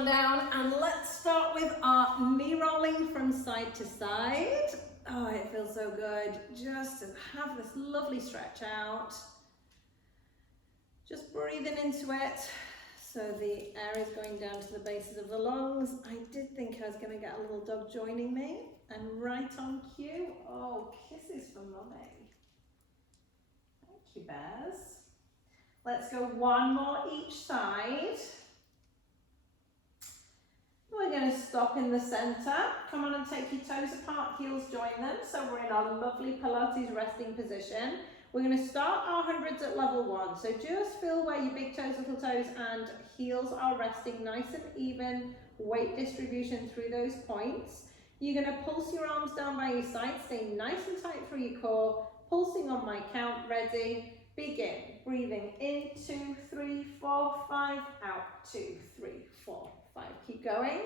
on down and let's start with our knee rolling from side to side. Oh, it feels so good just to have this lovely stretch out. Just breathing into it. So the air is going down to the bases of the lungs. I did think I was going to get a little dog joining me, and right on cue. Oh, kisses for mummy. Thank you, bears. Let's go one more each side. We're going to stop in the center. Come on and take your toes apart, heels join them. So we're in our lovely Pilates resting position. We're going to start our hundreds at level 1. So just feel where your big toes, little toes and heels are resting, nice and even weight distribution through those points. You're going to pulse your arms down by your side, stay nice and tight through your core, pulsing on my count, ready, begin. Breathing in, 2, 3, 4, 5, out, 2, 3, 4, 5. Keep going.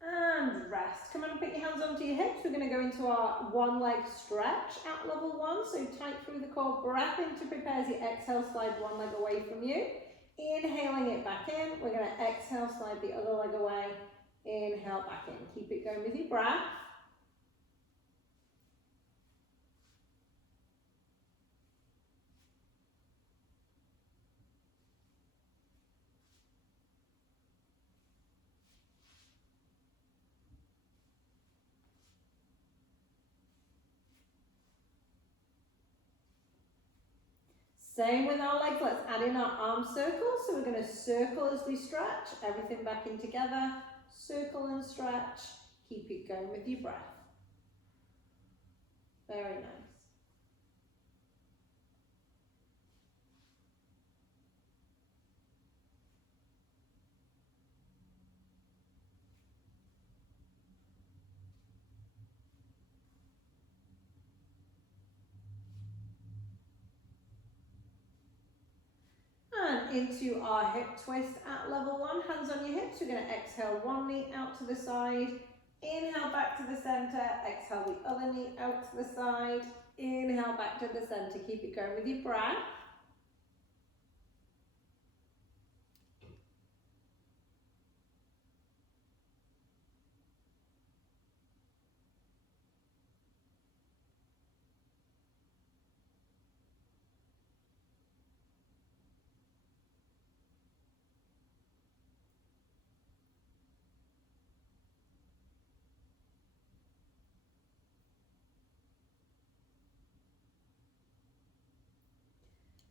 And rest. Come on and put your hands onto your hips. We're going to go into our one leg stretch at level 1. So tight through the core, breath in to prepare as you exhale, slide one leg away from you. Inhaling it back in. We're going to exhale, slide the other leg away. Inhale back in. Keep it going with your breath. Same with our legs, let's add in our arm circles. So we're going to circle as we stretch, everything back in together, circle and stretch, keep it going with your breath. Very nice. And into our hip twist at level 1, hands on your hips. We're going to exhale one knee out to the side, inhale back to the center, exhale the other knee out to the side, inhale back to the center. Keep it going with your breath.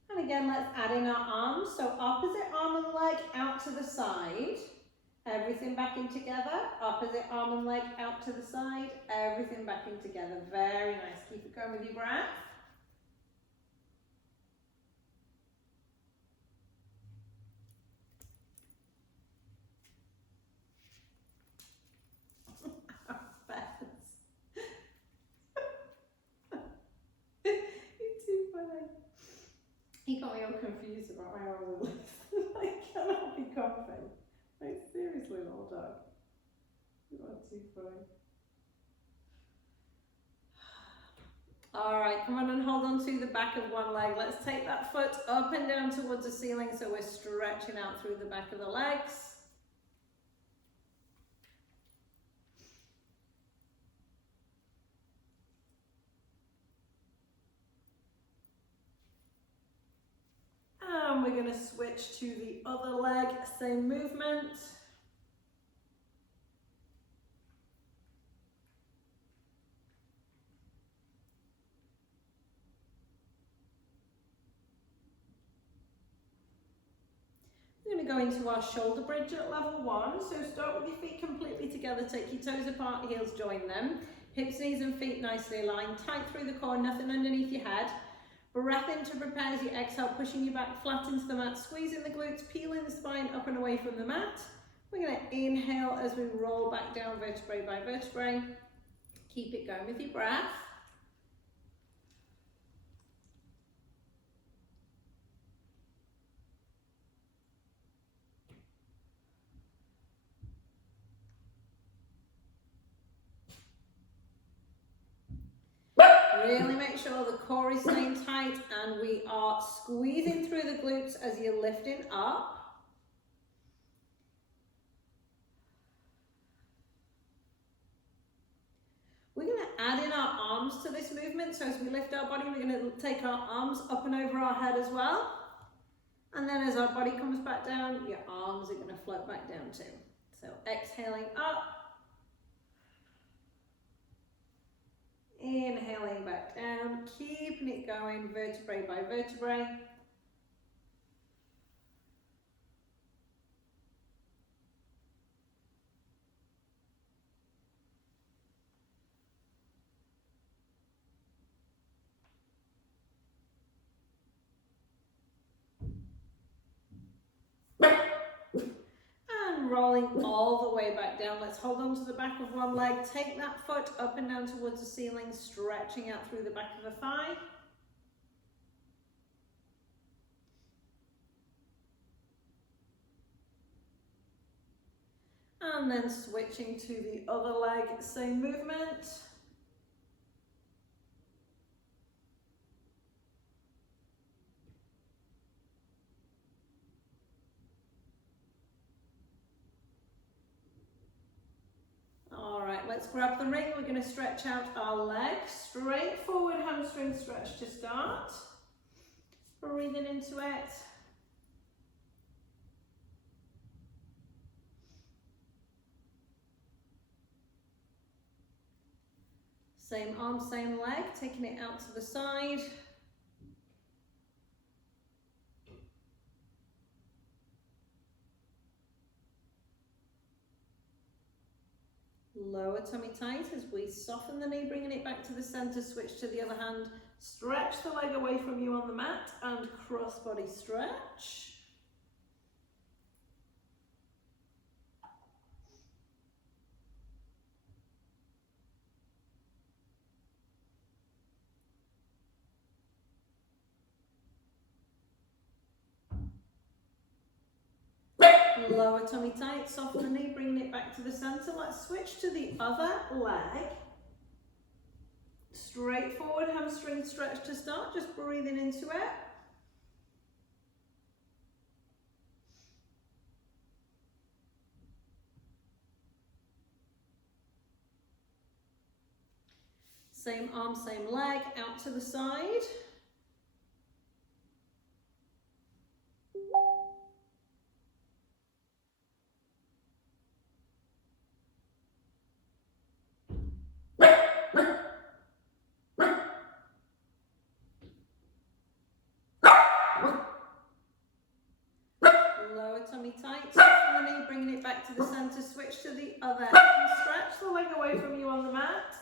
And again, let's add in our arms. So opposite arm and leg out to the side. Everything back in together. Opposite arm and leg out to the side. Everything back in together. Very nice. Keep it going with your breath. You're too funny. He got me all confused about my arms and legs. I cannot be comfy. Like, seriously, little dog. You are too funny. Alright, come on and hold on to the back of one leg. Let's take that foot up and down towards the ceiling so we're stretching out through the back of the legs. And we're going to switch to the other leg, same movement. We're going to go into our shoulder bridge at level 1. So start with your feet completely together, take your toes apart, heels join them. Hips, knees and feet nicely aligned, tight through the core, nothing underneath your head. Breath in to prepare as you exhale, pushing your back flat into the mat, squeezing the glutes, peeling the spine up and away from the mat. We're going to inhale as we roll back down vertebrae by vertebrae. Keep it going with your breath. Really make sure the core is staying tight and we are squeezing through the glutes as you're lifting up. We're going to add in our arms to this movement. So as we lift our body, we're going to take our arms up and over our head as well. And then as our body comes back down, your arms are going to float back down too. So exhaling up. Inhaling back down, keeping it going vertebrae by vertebrae. And rolling all the way back down. Let's hold on to the back of one leg. Take that foot up and down towards the ceiling, stretching out through the back of the thigh. And then switching to the other leg, same movement. All right, let's grab the ring. We're going to stretch out our legs. Straight forward hamstring stretch to start. Breathing into it. Same arm, same leg, taking it out to the side. Lower tummy tight as we soften the knee, bringing it back to the center, switch to the other hand. Stretch the leg away from you on the mat and cross body stretch. Lower tummy tight, soften the knee, bringing it back to the center. Let's switch to the other leg. Straight forward hamstring stretch to start, just breathing into it. Same arm, same leg, out to the side. Lower tummy tight, soften the knee, bringing it back to the center, switch to the other end. Stretch the leg away from you on the mat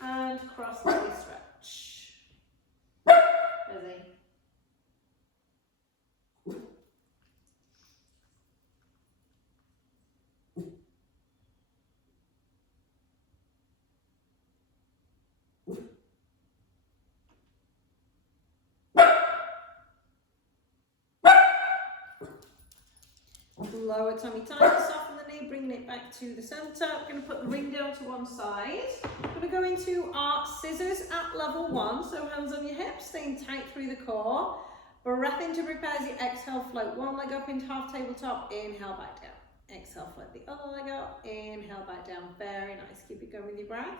and cross the knee stretch. Busy. Lower tummy tight, soften the knee, bringing it back to the center. We're going to put the ring down to one side. We're going to go into our scissors at level 1. So hands on your hips, staying tight through the core. Breath in to prepare as you exhale, float one leg up into half tabletop. Inhale, back down. Exhale, float the other leg up. Inhale, back down. Very nice. Keep it going with your breath.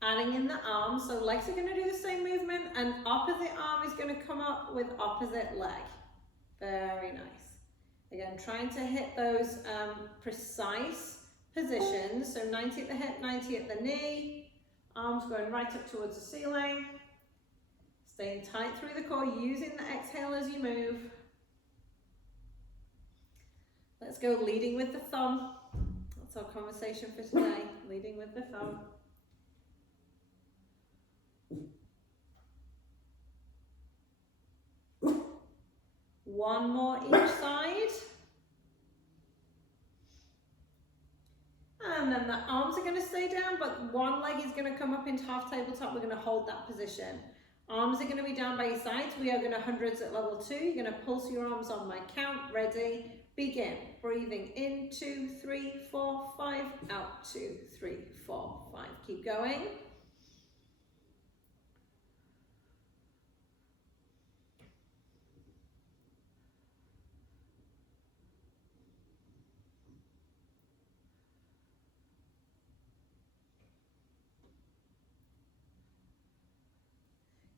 Adding in the arms, so legs are going to do the same movement, and opposite arm is going to come up with opposite leg. Very nice. Again, trying to hit those precise positions. So 90 at the hip, 90 at the knee. Arms going right up towards the ceiling. Staying tight through the core, using the exhale as you move. Let's go leading with the thumb. That's our conversation for today, leading with the thumb. One more each side. And then the arms are going to stay down, but one leg is going to come up into half tabletop. We're going to hold that position. Arms are going to be down by your sides. We are going to hundreds at level 2. You're going to pulse your arms on my count. Ready, begin. Breathing in, 2, 3, 4, 5. Out, 2, 3, 4, 5. Keep going.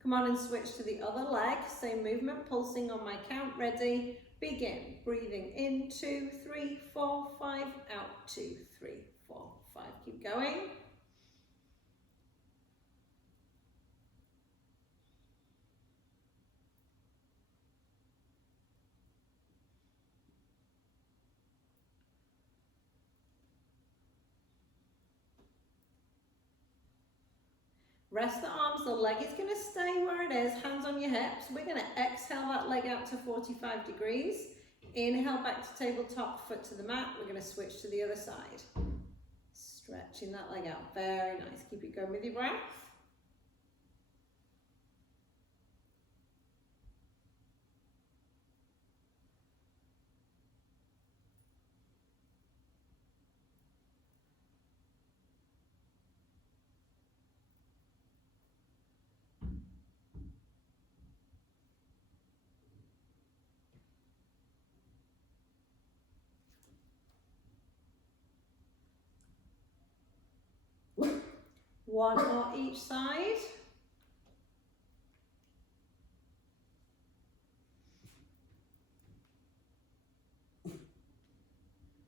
Come on and switch to the other leg. Same movement, pulsing on my count. Ready, begin. Breathing in, 2, 3, 4, 5. Out, 2, 3, 4, 5. Keep going. Rest the arms, the leg is going to stay where it is, hands on your hips. We're going to exhale that leg out to 45 degrees. Inhale back to tabletop, foot to the mat. We're going to switch to the other side. Stretching that leg out, very nice. Keep it going with your breath. One more each side.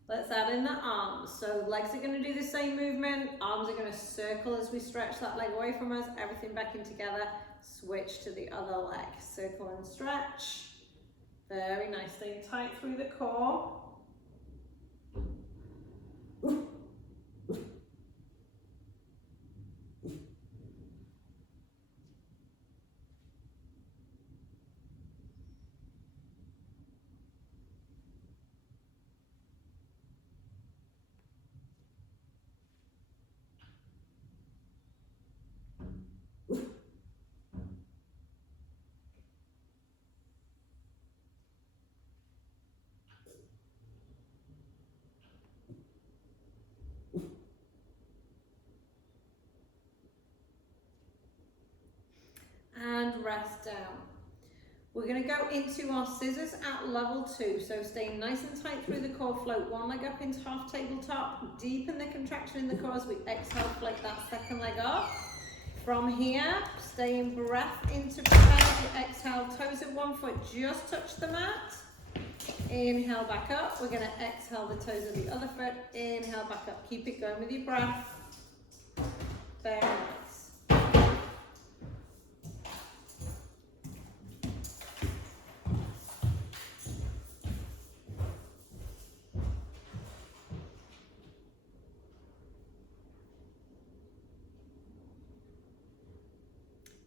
Let's add in the arms. So legs are going to do the same movement. Arms are going to circle as we stretch that leg away from us. Everything back in together. Switch to the other leg. Circle and stretch. Very nice. Staying tight through the core. And rest down. We're going to go into our scissors at level 2. So staying nice and tight through the core, float one leg up into half tabletop, deepen the contraction in the core as we exhale, float that second leg up. From here, stay in breath into prayer. Exhale, toes of one foot just touch the mat. Inhale back up. We're going to exhale the toes of the other foot. Inhale back up. Keep it going with your breath. Very nice.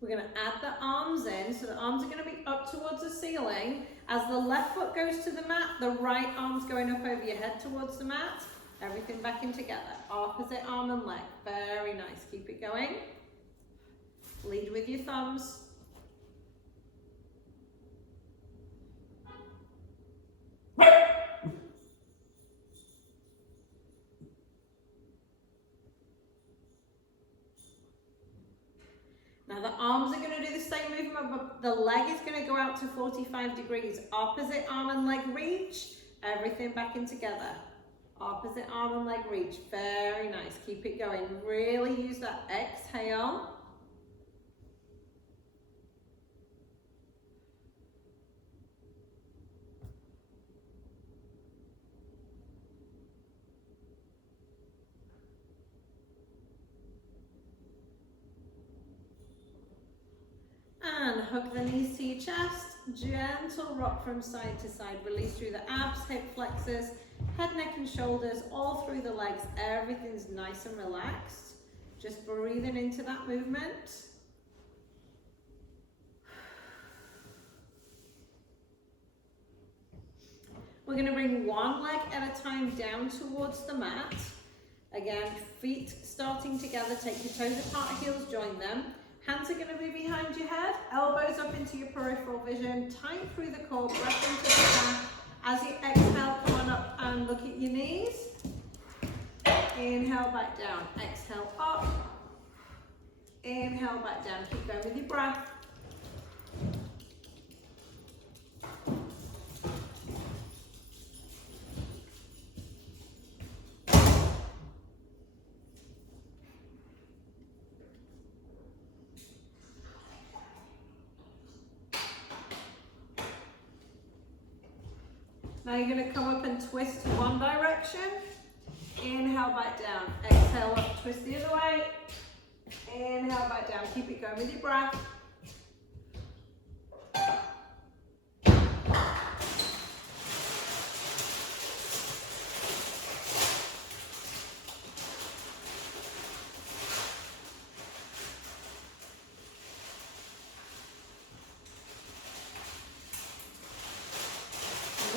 We're going to add the arms in, so the arms are going to be up towards the ceiling. As the left foot goes to the mat, the right arm's going up over your head towards the mat. Everything back in together. Opposite arm and leg. Very nice. Keep it going. Lead with your thumbs. Now the arms are going to do the same movement, but the leg is going to go out to 45 degrees. Opposite arm and leg reach. Everything back in together. Opposite arm and leg reach, very nice. Keep it going. Really use that exhale. And hug the knees to your chest. Gentle rock from side to side. Release through the abs, hip flexors, head, neck and shoulders, all through the legs. Everything's nice and relaxed. Just breathing into that movement. We're going to bring one leg at a time down towards the mat. Again, feet starting together. Take your toes apart, heels join them. Hands are going to be behind your head, elbows up into your peripheral vision, tight through the core, breath into the back. As you exhale, come on up and look at your knees. Inhale, back down. Exhale, up. Inhale, back down. Keep going with your breath. Now you're going to come up and twist to one direction. Inhale, back down. Exhale up, twist the other way. Inhale, back down. Keep it going with your breath.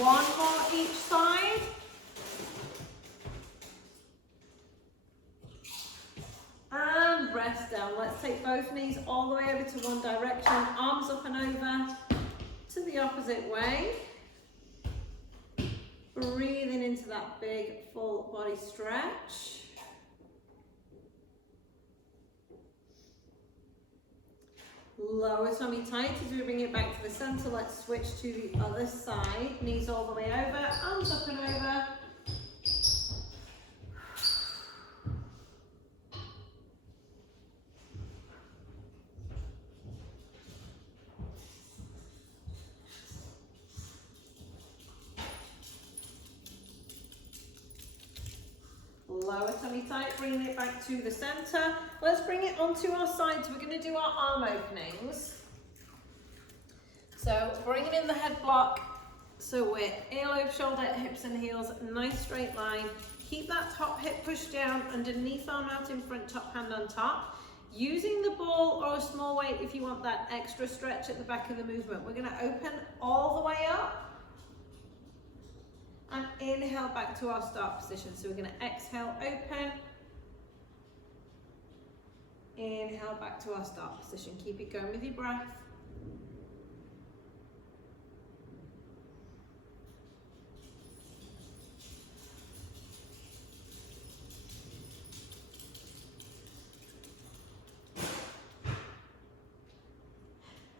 One more each side. And rest down. Let's take both knees all the way over to one direction. Arms up and over to the opposite way. Breathing into that big full body stretch. Lower tummy tight as we bring it back to the center. Let's switch to the other side. Knees all the way over, arms up and over. Lower tummy tight, bringing it back to the center. Let's bring it onto our sides. We're going to do our arm openings. So bringing in the head block. So we're earlobe, shoulder, hips and heels, nice straight line. Keep that top hip pushed down, underneath arm out in front, top hand on top. Using the ball or a small weight if you want that extra stretch at the back of the movement. We're going to open all the way up. And inhale back to our start position. So we're going to exhale, open. Inhale back to our start position. Keep it going with your breath.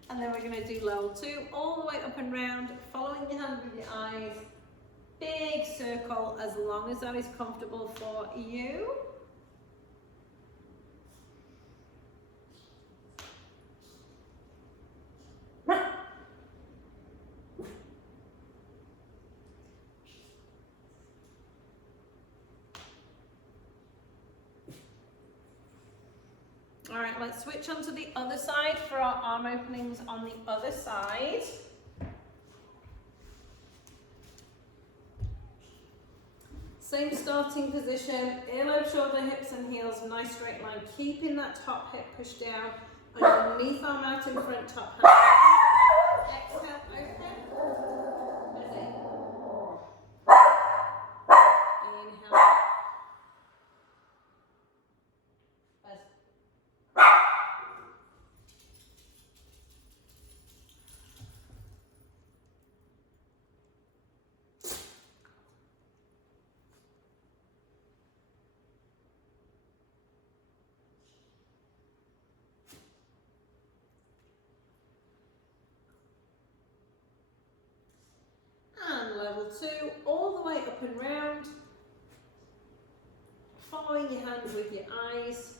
And then we're going to do level 2, all the way up and round, following your hand with your eyes. Big circle, as long as that is comfortable for you. All right, let's switch onto the other side for our arm openings on the other side. Same starting position, earlobe, shoulder, hips and heels, nice straight line, keeping that top hip pushed down, underneath arm out in front, top hand. Exhale, open. Busy. Inhale. Busy. And level 2, all the way up and round. following your hands with your eyes.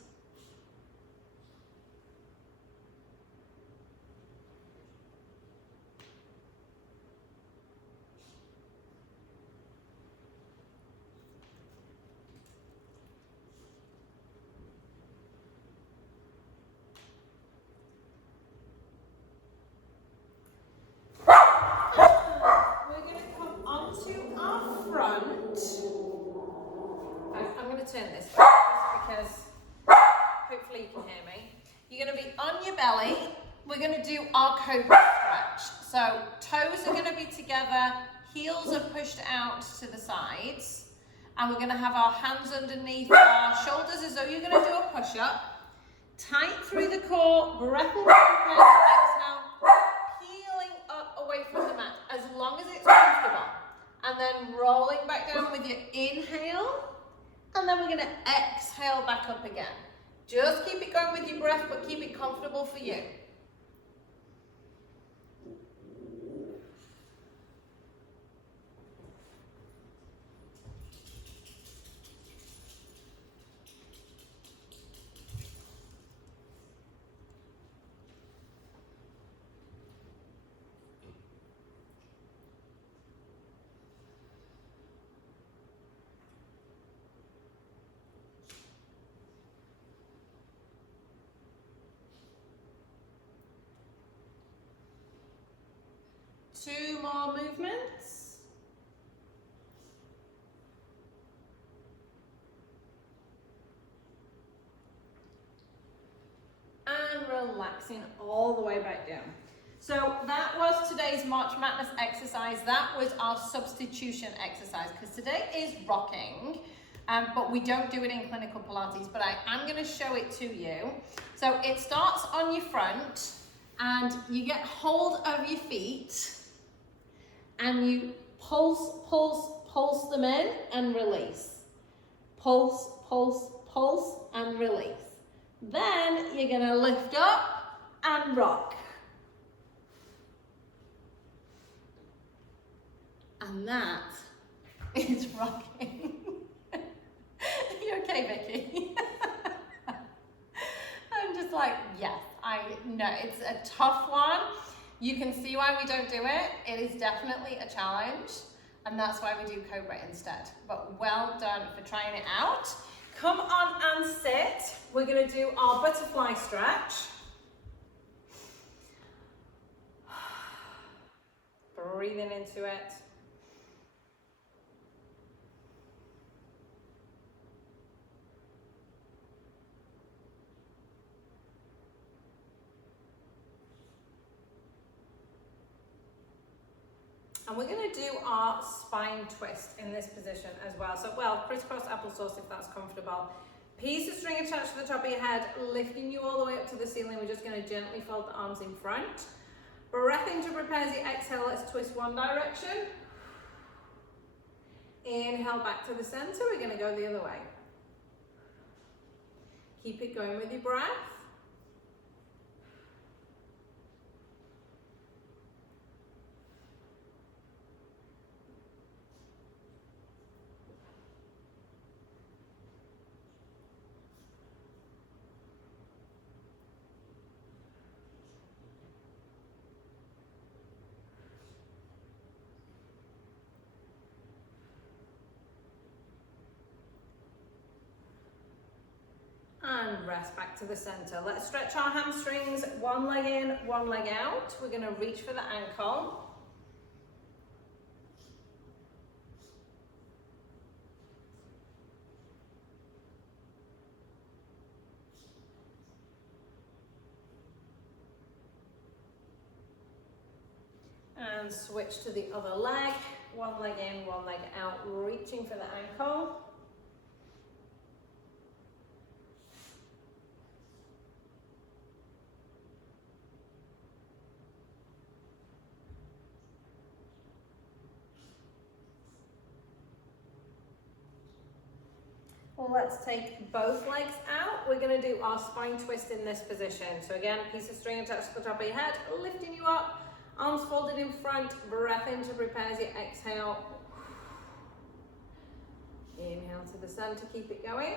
Turn this way, just because hopefully you can hear me. You're going to be on your belly. We're going to do our cobra stretch. So toes are going to be together, heels are pushed out to the sides, and we're going to have our hands underneath our shoulders as though you're going to do a push-up. Tight through the core, breath in, exhale, peeling up away from the mat as long as it's comfortable, and then rolling back down with your inhale. And then we're going to exhale back up again. Just keep it going with your breath, but keep it comfortable for you. Two more movements. And relaxing all the way back down. So that was today's March Madness exercise. That was our substitution exercise, because today is rocking, but we don't do it in clinical Pilates, but I am going to show it to you. So it starts on your front, and you get hold of your feet, and you pulse them in and release. Pulse, pulse, pulse, and release. Then you're gonna lift up and rock. And that is rocking. You okay, Vicky? I'm just like, yes, I know it's a tough one. You can see why we don't do it. It is definitely a challenge, and that's why we do Cobra instead. But well done for trying it out. Come on and sit. We're gonna do our butterfly stretch. Breathing into it. And we're going to do our spine twist in this position as well. So, well, crisscross applesauce if that's comfortable. Piece of string attached to the top of your head, lifting you all the way up to the ceiling. We're just going to gently fold the arms in front. Breath in to prepare as you exhale. Let's twist one direction. Inhale back to the center. We're going to go the other way. Keep it going with your breath. And rest back to the center. Let's stretch our hamstrings, one leg in, one leg out. We're going to reach for the ankle. And switch to the other leg, one leg in, one leg out, reaching for the ankle. Well, let's take both legs out. We're going to do our spine twist in this position. So again, piece of string attached to the top of your head, lifting you up, arms folded in front, breath in to prepare as you exhale. Inhale to the center, keep it going.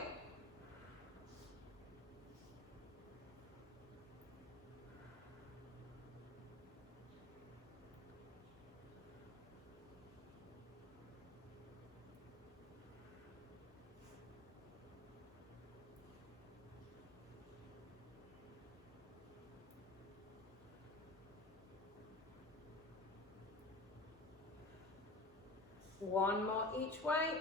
One more each way.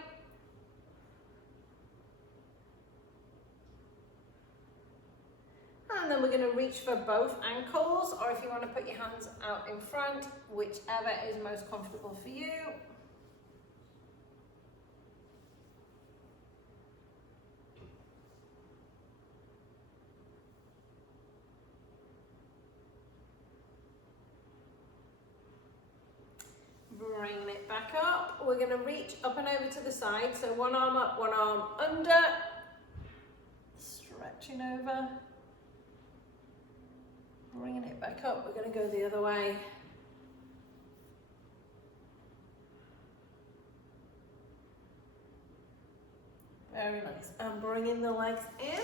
And then we're going to reach for both ankles, or if you want to put your hands out in front, whichever is most comfortable for you. Bringing it back up. We're going to reach up and over to the side. So one arm up, one arm under. Stretching over. Bringing it back up. We're going to go the other way. Very nice. And bringing the legs in.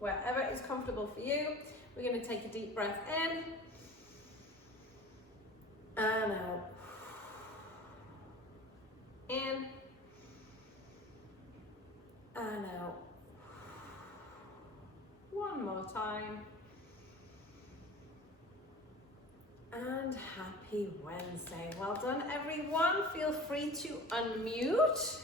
Wherever is comfortable for you. We're going to take a deep breath in. And out. In and out. One more time. And happy Wednesday. Well done, everyone. Feel free to unmute.